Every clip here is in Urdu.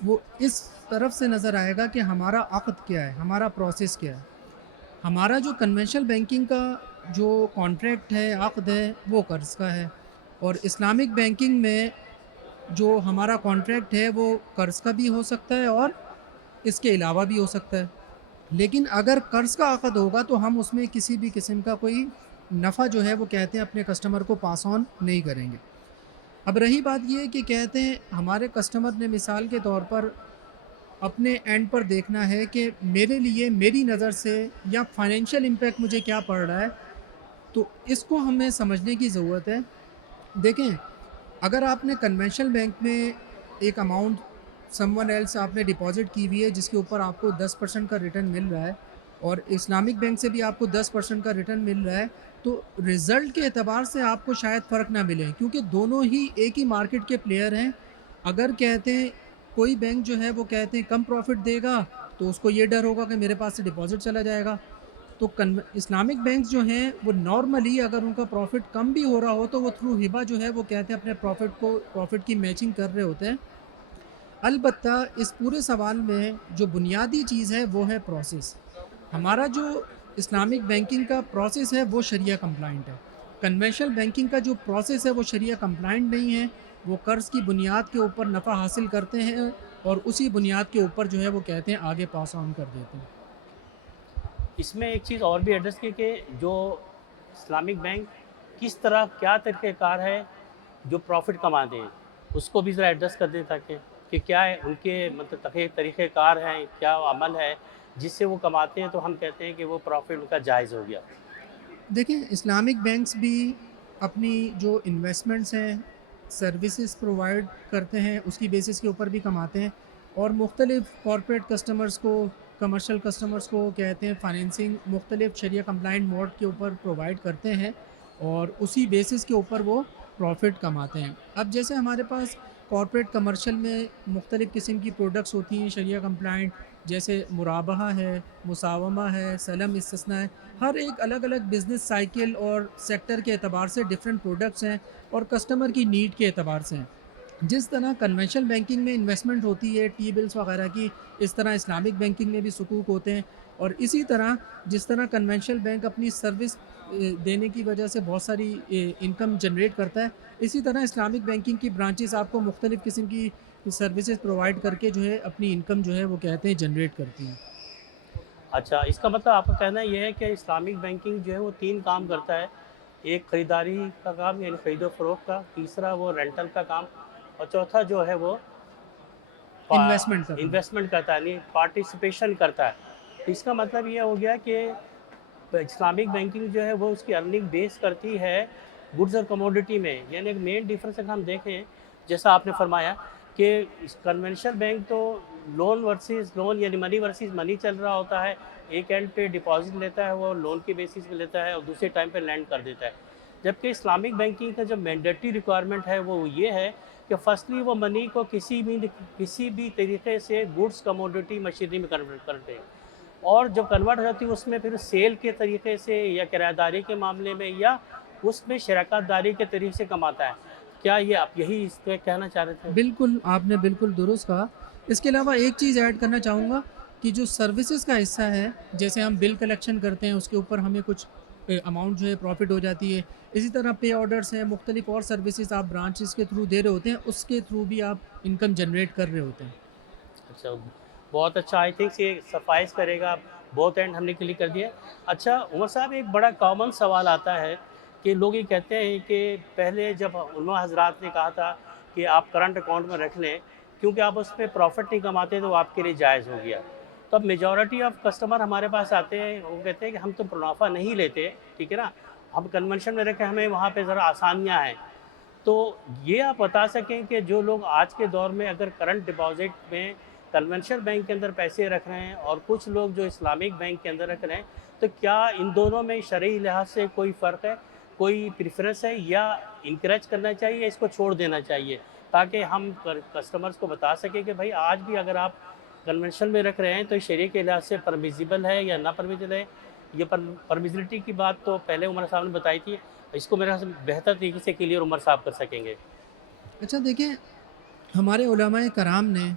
وہ اس طرف سے نظر آئے گا کہ ہمارا عقد کیا ہے، ہمارا پروسیس کیا ہے. ہمارا جو کنونشنل بینکنگ کا جو کانٹریکٹ ہے، عقد ہے، وہ قرض کا ہے. اور اسلامک بینکنگ میں جو ہمارا کانٹریکٹ ہے وہ قرض کا بھی ہو سکتا ہے اور اس کے علاوہ بھی ہو سکتا ہے. لیکن اگر قرض کا عقد ہوگا تو ہم اس میں کسی بھی قسم کا کوئی نفع جو ہے وہ کہتے ہیں اپنے کسٹمر کو پاس آن نہیں کریں گے. اب رہی بات یہ کہ کہتے ہیں ہمارے کسٹمر نے مثال کے طور پر اپنے اینڈ پر دیکھنا ہے کہ میرے لیے میری نظر سے یا فائنینشیل امپیکٹ مجھے کیا پڑ رہا ہے، تو اس کو ہمیں سمجھنے کی ضرورت ہے. دیکھیں، اگر آپ نے کنونشنل بینک میں ایک اماؤنٹ سم ون ایلس آپ نے ڈپازٹ کی ہوئی ہے جس کے اوپر آپ کو 10% کا ریٹرن مل رہا ہے، اور اسلامک بینک سے بھی آپ کو 10% کا ریٹرن مل رہا ہے، تو رزلٹ کے اعتبار سے آپ کو شاید فرق نہ ملے، کیونکہ دونوں ہی ایک ہی مارکیٹ کے پلیئر ہیں. اگر کہتے ہیں کوئی بینک جو ہے وہ کہتے ہیں کم پروفٹ دے گا تو اس کو یہ ڈر ہوگا کہ میرے پاس سے ڈپازٹ چلا جائے گا. تو اسلامک بینکس جو ہیں وہ نارملی اگر ان کا پروفٹ کم بھی ہو رہا ہو تو وہ تھرو ہبا جو ہے وہ کہتے ہیں اپنے پروفٹ کی میچنگ کر رہے ہوتے ہیں. البتہ اس پورے سوال میں جو بنیادی چیز ہے وہ ہے پروسیس. ہمارا جو اسلامک بینکنگ کا پروسیس ہے وہ شریعہ کمپلائنٹ ہے. کنونشنل بینکنگ کا جو پروسیس ہے وہ شریعہ کمپلائنٹ نہیں ہے. وہ قرض کی بنیاد کے اوپر نفع حاصل کرتے ہیں اور اسی بنیاد کے اوپر جو ہے وہ کہتے ہیں آگے پاس آن کر دیتے ہیں. اس میں ایک چیز اور بھی ایڈریس کی کہ جو اسلامک بینک کس طرح کیا طریقہ کار ہے جو پروفٹ کماتے ہیں، اس کو بھی ذرا ایڈریس کر دیں تاکہ کہ کیا ہے ان کے مطلب طریقہ کار ہیں، کیا عمل ہے جس سے وہ کماتے ہیں تو ہم کہتے ہیں کہ وہ پروفٹ ان کا جائز ہو گیا. دیکھیں، اسلامک بینکس بھی اپنی جو انویسٹمنٹس ہیں، سروسز پرووائڈ کرتے ہیں، اس کی بیسس کے اوپر بھی کماتے ہیں، اور مختلف کارپوریٹ کسٹمرز کو، کمرشل کسٹمرز کو کہتے ہیں فائنینسنگ مختلف شریعہ کمپلائنٹ موڈ کے اوپر پرووائڈ کرتے ہیں، اور اسی بیسس کے اوپر وہ پروفٹ کماتے ہیں. اب جیسے ہمارے پاس کارپوریٹ کمرشل میں مختلف قسم کی پروڈکٹس ہوتی ہیں شریعہ کمپلائنٹ، جیسے مرابحہ ہے، مساومہ ہے، سلم استثناء ہے. ہر ایک الگ الگ بزنس سائیکل اور سیکٹر کے اعتبار سے ڈفرینٹ پروڈکٹس ہیں اور کسٹمر کی نیڈ کے اعتبار سے ہیں. جس طرح کنونشنل بینکنگ میں انویسٹمنٹ ہوتی ہے ٹی بلز وغیرہ کی، اس طرح اسلامک بینکنگ میں بھی صکوک ہوتے ہیں. اور اسی طرح جس طرح کنونشنل بینک اپنی سروس دینے کی وجہ سے بہت ساری انکم جنریٹ کرتا ہے، اسی طرح اسلامک بینکنگ کی برانچز آپ کو مختلف قسم کی سروسز پرووائڈ کر کے جو ہے اپنی انکم جو ہے وہ کہتے ہیں جنریٹ کرتی ہیں. اچھا، اس کا مطلب آپ کا کہنا یہ ہے کہ اسلامک بینکنگ جو ہے وہ 3 کام کرتا ہے. ایک خریداری کا کام یعنی خرید و فروخت کا، تیسرا وہ رینٹل کا کام، اور چوتھا جو ہے وہ انویسٹمنٹ کا کام. انویسٹمنٹ کرتا ہے یعنی پارٹیسپیشن کرتا ہے. تو اس کا مطلب یہ ہو گیا کہ اسلامک بینکنگ جو ہے وہ اس کی ارننگ بیس کرتی ہے گڈز اور کموڈٹی میں. یعنی ایک مین ڈیفرنس اگر ہم دیکھیں، جیسا آپ نے فرمایا کہ کنونشنل بینک تو لون ورسز لون یعنی منی ورسز منی چل رہا ہوتا ہے. ایک اینڈ پہ ڈپازٹ لیتا ہے وہ لون کے بیسس پہ لیتا ہے اور دوسرے ٹائم پہ لینڈ کر دیتا ہے. جبکہ اسلامک بینکنگ کا جو مینڈیٹری ریکوائرمنٹ ہے وہ یہ ہے کہ فرسٹلی وہ منی کو کسی بھی طریقے سے گڈس کموڈٹی مشینری میں کنورٹ کرتے ہیں، اور جو کنورٹ ہوتی ہے اس میں پھر سیل کے طریقے سے یا کرایہ داری کے معاملے میں یا اس میں شراکت داری کے طریقے سے کماتا ہے. کیا یہ آپ یہی اس پہ کہنا چاہ رہے تھے؟ بالکل، آپ نے بالکل درست کہا. اس کے علاوہ ایک چیز ایڈ کرنا چاہوں گا کہ جو سروسز کا حصہ ہے، جیسے ہم بل کلیکشن کرتے ہیں اس کے اوپر ہمیں کچھ اماؤنٹ جو ہے پروفٹ ہو جاتی ہے. اسی طرح پے آرڈرز ہیں، مختلف اور سروسز آپ برانچز کے تھرو دے رہے ہوتے ہیں، اس کے تھرو بھی آپ انکم جنریٹ کر رہے ہوتے ہیں. اچھا، بہت اچھا. آئی تھنک یہ سفائز کرے گا. بہت اینڈ ہم نے کلیئر کر دیا. اچھا عمر صاحب، ایک بڑا کامن سوال آتا ہے کہ لوگ یہ کہتے ہیں کہ پہلے جب علماء حضرات نے کہا تھا کہ آپ کرنٹ اکاؤنٹ میں رکھ لیں کیونکہ آپ اس پہ پروفٹ نہیں کماتے تو وہ آپ کے لیے جائز ہو گیا. تو اب میجورٹی آف کسٹمر ہمارے پاس آتے ہیں، وہ کہتے ہیں کہ ہم تو منافع نہیں لیتے، ٹھیک ہے نا، ہم کنونشن میں رکھیں، ہمیں وہاں پہ ذرا آسانیاں ہیں. تو یہ آپ بتا سکیں کہ جو لوگ آج کے دور میں اگر کرنٹ ڈپازٹ میں کنونشنل بینک کے اندر پیسے رکھ رہے ہیں اور کچھ لوگ جو اسلامک بینک کے اندر رکھ رہے ہیں، تو کیا ان دونوں میں شرعی لحاظ سے کوئی فرق ہے، کوئی پریفرنس ہے، یا انکریج کرنا چاہیے یا اس کو چھوڑ دینا چاہیے، تاکہ ہم کسٹمرز کو بتا سکیں کہ بھائی آج بھی اگر آپ کنونشن میں رکھ رہے ہیں تو شریعہ کے لحاظ سے پرمیزیبل ہے یا نا پرمیزیبل ہے. یہ پرمیزیبلٹی کی بات تو پہلے عمر صاحب نے بتائی تھی، اس کو میرے خیال سے بہتر طریقے سے کلیئر عمر صاحب کر سکیں گے. اچھا دیکھیں، ہمارے علماء کرام نے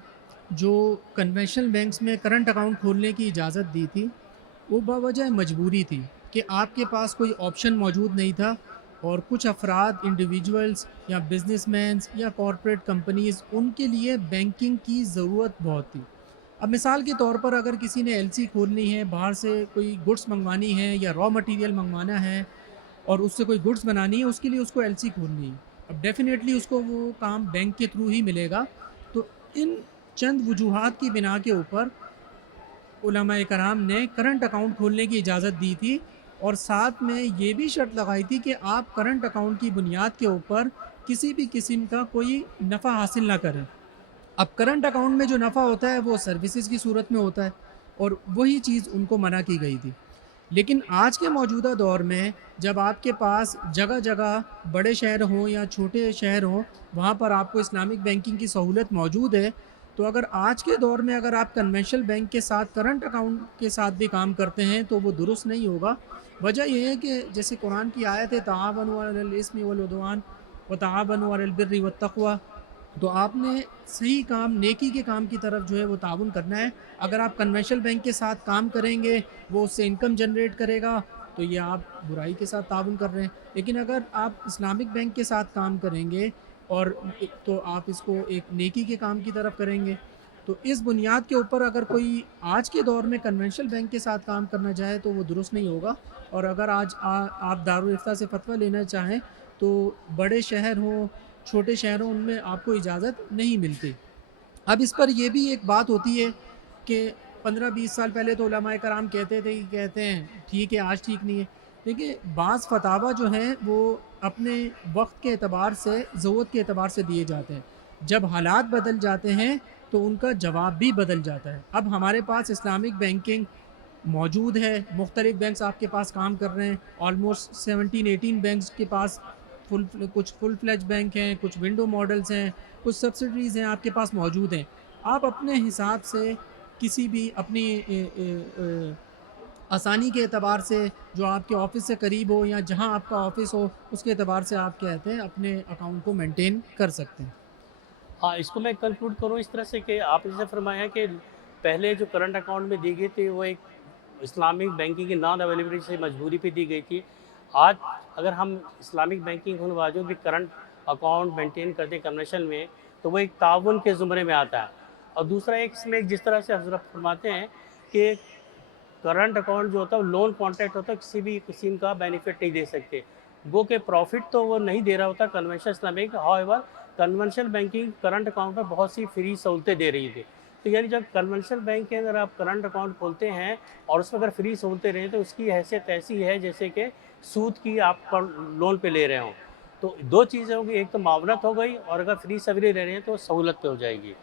جو کنونشنل بینکس میں کرنٹ اکاؤنٹ کھولنے کی اجازت دی تھی وہ بوجہ مجبوری تھی کہ آپ کے پاس کوئی آپشن موجود نہیں تھا، اور کچھ افراد انڈیویجولز یا بزنس مینس یا کارپوریٹ کمپنیز ان کے لیے بینکنگ کی ضرورت بہت تھی۔ اب مثال کے طور پر اگر کسی نے ایل سی کھولنی ہے، باہر سے کوئی گڈس منگوانی ہے یا را مٹیریل منگوانا ہے اور اس سے کوئی گڈس بنانی ہے، اس کے لیے اس کو ایل سی کھولنی ہے۔ اب ڈیفینیٹلی اس کو وہ کام بینک کے تھرو ہی ملے گا۔ تو ان چند وجوہات کی بنا کے اوپر علماء کرام نے کرنٹ اکاؤنٹ کھولنے کی اجازت دی تھی، اور ساتھ میں یہ بھی شرط لگائی تھی کہ آپ کرنٹ اکاؤنٹ کی بنیاد کے اوپر کسی بھی قسم کا کوئی نفع حاصل نہ کریں۔ اب کرنٹ اکاؤنٹ میں جو نفع ہوتا ہے وہ سروسز کی صورت میں ہوتا ہے، اور وہی چیز ان کو منع کی گئی تھی۔ لیکن آج کے موجودہ دور میں جب آپ کے پاس جگہ جگہ بڑے شہر ہوں یا چھوٹے شہر ہوں، وہاں پر آپ کو اسلامک بینکنگ کی سہولت موجود ہے، تو اگر آج کے دور میں اگر آپ کنونشنل بینک کے ساتھ کرنٹ اکاؤنٹ کے ساتھ بھی کام کرتے ہیں تو وہ درست نہیں ہوگا۔ وجہ یہ ہے کہ جیسے قرآن کی آیت ہے تعاونوا علی الاثم والعدوان وتعاونوا علی البر والتقوی، تو آپ نے صحیح کام، نیکی کے کام کی طرف جو ہے وہ تعاون کرنا ہے۔ اگر آپ کنونشنل بینک کے ساتھ کام کریں گے، وہ اس سے انکم جنریٹ کرے گا، تو یہ آپ برائی کے ساتھ تعاون کر رہے ہیں۔ لیکن اگر آپ اسلامک بینک کے ساتھ کام کریں گے اور تو آپ اس کو ایک نیکی کے کام کی طرف کریں گے۔ تو اس بنیاد کے اوپر اگر کوئی آج کے دور میں کنونشنل بینک کے ساتھ کام کرنا چاہے تو وہ درست نہیں ہوگا۔ اور اگر آج آپ دارالافتاء سے فتویٰ لینا چاہیں تو بڑے شہر ہوں، چھوٹے شہروں، ان میں آپ کو اجازت نہیں ملتی۔ اب اس پر یہ بھی ایک بات ہوتی ہے کہ 15-20 سال پہلے تو علماء کرام کہتے تھے کہ کہتے ہیں ٹھیک ہے، آج ٹھیک نہیں ہے۔ دیکھیے بعض فتاویٰ جو ہیں وہ اپنے وقت کے اعتبار سے، ضرورت کے اعتبار سے دیے جاتے ہیں۔ جب حالات بدل جاتے ہیں تو ان کا جواب بھی بدل جاتا ہے۔ اب ہمارے پاس اسلامک بینکنگ موجود ہے، مختلف بینکس آپ کے پاس کام کر رہے ہیں، آلموسٹ 17-18 بینکس کے پاس کچھ فل فلیج بینک ہیں، کچھ ونڈو ماڈلز ہیں، کچھ سبسڈریز ہیں آپ کے پاس موجود ہیں۔ آپ اپنے حساب سے کسی بھی اپنی آسانی کے اعتبار سے، جو آپ کے آفس سے قریب ہو یا جہاں آپ کا آفس ہو، اس کے اعتبار سے آپ کہتے ہیں اپنے اکاؤنٹ کو مینٹین کر سکتے ہیں۔ ہاں، اس کو میں کنکلوڈ کروں اس طرح سے کہ آپ نے جیسے فرمایا کہ پہلے جو کرنٹ اکاؤنٹ میں دی گئی تھی وہ ایک اسلامک بینکنگ کی نان اویلیبلٹی سے مجبوری پہ دی گئی تھی۔ آج اگر ہم اسلامک بینکنگ ہونے باوجود بھی کرنٹ اکاؤنٹ مینٹین کرتے ہیں کنونشن میں، تو وہ ایک تعاون کے زمرے میں آتا ہے۔ اور دوسرا ایک اس میں جس طرح سے حضرت فرماتے ہیں کہ کرنٹ اکاؤنٹ جو ہوتا ہے وہ لون کانٹریکٹ ہوتا ہے، کسی بھی قسم کا بینیفٹ نہیں دے سکتے، گو کہ پروفٹ تو وہ نہیں دے رہا ہوتا conventional Islamic, how ever conventional banking current account میں بہت سی فری سہولتیں دے رہی تھی۔ تو یعنی جب کنونشنل بینک کے اندر آپ کرنٹ اکاؤنٹ کھولتے ہیں اور اس میں اگر فری سہولتیں رہیں تو اس کی حیثیت ایسی ہے جیسے کہ سود کی آپ پر لون پہ لے رہے ہوں۔ تو دو چیزیں ہوں گی، ایک تو معاونت ہو گئی، اور اگر فری سویری لے رہے ہیں تو سہولت پہ ہو جائے گی۔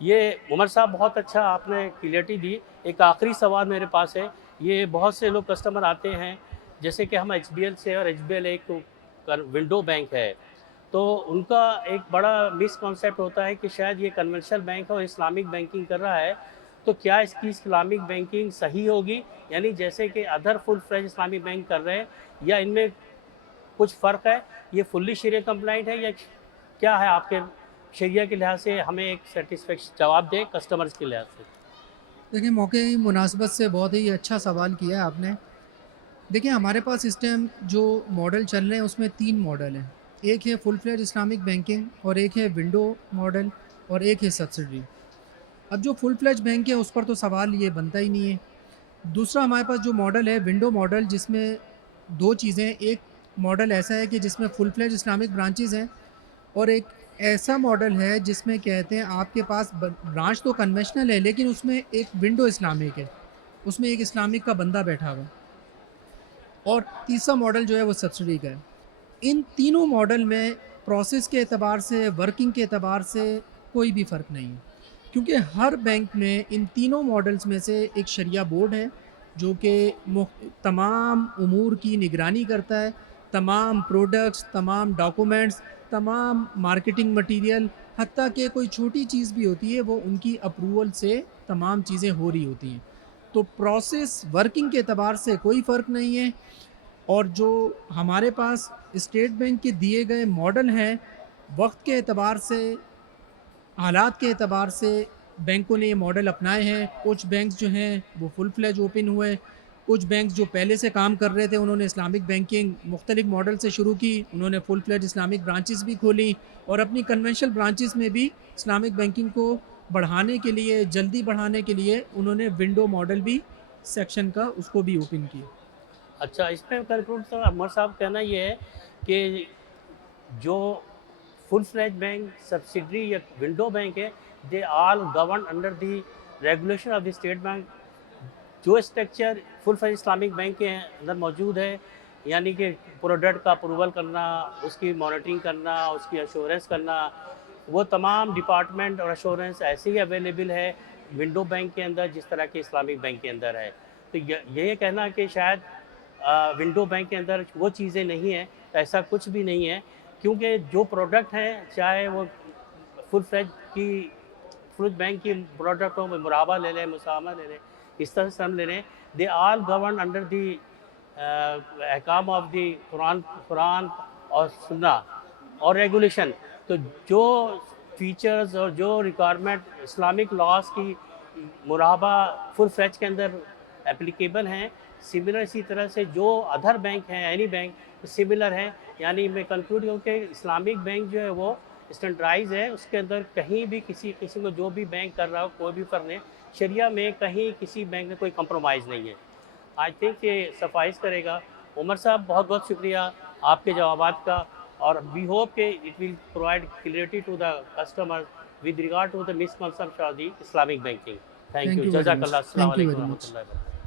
یہ عمر صاحب بہت اچھا آپ نے کلیئرٹی دی۔ ایک آخری سوال میرے پاس ہے، یہ بہت سے لوگ کسٹمر آتے ہیں، جیسے کہ ہم ایچ بی ایل سے، اور ایچ بی ایل ایک ونڈو بینک ہے، تو ان کا ایک بڑا مس کانسیپٹ ہوتا ہے کہ شاید یہ کنونشنل بینک ہے اور اسلامک بینکنگ کر رہا ہے، تو کیا اس کی اسلامک بینکنگ صحیح ہوگی؟ یعنی جیسے کہ ادر فل فلیج اسلامک بینک کر رہے ہیں، یا ان میں کچھ فرق ہے؟ یہ فلی شریعہ کمپلائنٹ ہے یا کیا ہے؟ آپ کے شریعہ کے لحاظ سے ہمیں ایک سیٹسفیکشن جواب دیں کسٹمرز کے لحاظ سے۔ دیکھیں موقع کی مناسبت سے بہت ہی اچھا سوال کیا ہے آپ نے۔ دیکھیں ہمارے پاس اس ٹائم جو ماڈل چل رہے ہیں اس میں 3 ماڈل ہیں۔ ایک ہے فل فلیج اسلامک بینکنگ، اور ایک ہے ونڈو ماڈل، اور ایک ہے سبسڈری۔ اب جو فل فلیج بینک ہے اس پر تو سوال یہ بنتا ہی نہیں ہے۔ دوسرا ہمارے پاس جو ماڈل ہے ونڈو ماڈل، جس میں 2 چیزیں، ایک ماڈل ایسا ہے کہ جس میں فل فلیج اسلامک برانچز ہیں، اور ایک ایسا ماڈل ہے جس میں کہتے ہیں آپ کے پاس برانچ تو کنونشنل ہے لیکن اس میں ایک ونڈو اسلامک ہے، اس میں ایک اسلامک کا بندہ بیٹھا ہوا ہے، اور تیسرا ماڈل جو ہے وہ سبسڈی کا ہے۔ ان تینوں ماڈل میں پروسیس کے اعتبار سے، ورکنگ کے اعتبار سے کوئی بھی فرق نہیں ہے، کیونکہ ہر بینک میں ان تینوں ماڈلز میں سے ایک شریعہ بورڈ ہے جو کہ تمام امور کی نگرانی کرتا ہے، تمام پروڈکٹس، تمام ڈاکومنٹس، تمام مارکیٹنگ مٹیریل، حتیٰ کہ کوئی چھوٹی چیز بھی ہوتی ہے وہ ان کی اپروول سے تمام چیزیں ہو رہی ہوتی ہیں۔ تو پروسیس ورکنگ کے اعتبار سے کوئی فرق نہیں ہے، اور جو ہمارے پاس اسٹیٹ بینک کے دیے گئے ماڈل ہیں وقت کے اعتبار سے حالات کے اعتبار سے بینکوں نے یہ ماڈل اپنائے ہیں. کچھ بینکس جو ہیں وہ فل فلیج اوپن ہوئے، کچھ بینکس جو پہلے سے کام کر رہے تھے انہوں نے اسلامک بینکنگ مختلف ماڈل سے شروع کی، انہوں نے فل فلیج اسلامک برانچز بھی کھولی، اور اپنی کنونشنل برانچز میں بھی اسلامک بینکنگ کو بڑھانے کے لیے، جلدی بڑھانے کے لیے انہوں نے ونڈو ماڈل بھی سیکشن کا اس کو بھی اوپن کیا. اچھا، اس میں کنکلوڈ سر عمر صاحب کہنا یہ ہے کہ جو فل فلیج بینک سبسڈری یا ونڈو بینک ہے، they all govern under the regulation of the State Bank. جو structure full fledge Islamic bank کے اندر موجود ہے، یعنی کہ پروڈکٹ کا اپروول کرنا، اس کی مانیٹرنگ کرنا، اس کی ایشورنس کرنا، وہ تمام ڈپارٹمنٹ اور ایشورنس ایسے ہی اویلیبل ہے ونڈو بینک کے اندر جس طرح کہ اسلامک بینک کے اندر ہے. تو یہ کہنا کہ شاید ونڈو بینک کے اندر وہ چیزیں نہیں ہیں، ایسا کچھ بھی نہیں ہے، کیونکہ جو پروڈکٹ ہیں چاہے وہ فل فلیج بینک کی پروڈکٹ ہوں، مرابہ لے لیں، مسامہ لے لیں، اس طرح سے ہم لے لیں، دے آل گورن انڈر دی احکام آف دی قرآن اور سنہ اور ریگولیشن. تو جو فیچرز اور جو ریکوائرمنٹ اسلامک لاس کی مرابہ فل فلیج کے اندر اپلیکیبل ہیں، سملر اسی طرح سے جو ادر بینک ہیں، اینی بینک سملر ہیں. یعنی میں کنکلوڈ کروں کہ اسلامک بینک جو ہے وہ اسٹینڈرڈائز ہے، اس کے اندر کہیں بھی کسی قسم کو جو بھی بینک کر رہا ہو، کوئی بھی فرق نہیں، شریعہ میں کہیں کسی بینک میں کوئی کمپرومائز نہیں ہے. آئی تھنک یہ سفائز کرے گا. عمر صاحب بہت بہت شکریہ آپ کے جوابات کا، اور وی ہوپ کہ it will provide clarity to the customer with regard to the misconception of the Islamic banking. Thank you, جزاک اللہ. السلام علیکم و رحمۃ اللہ وبرکاتہ.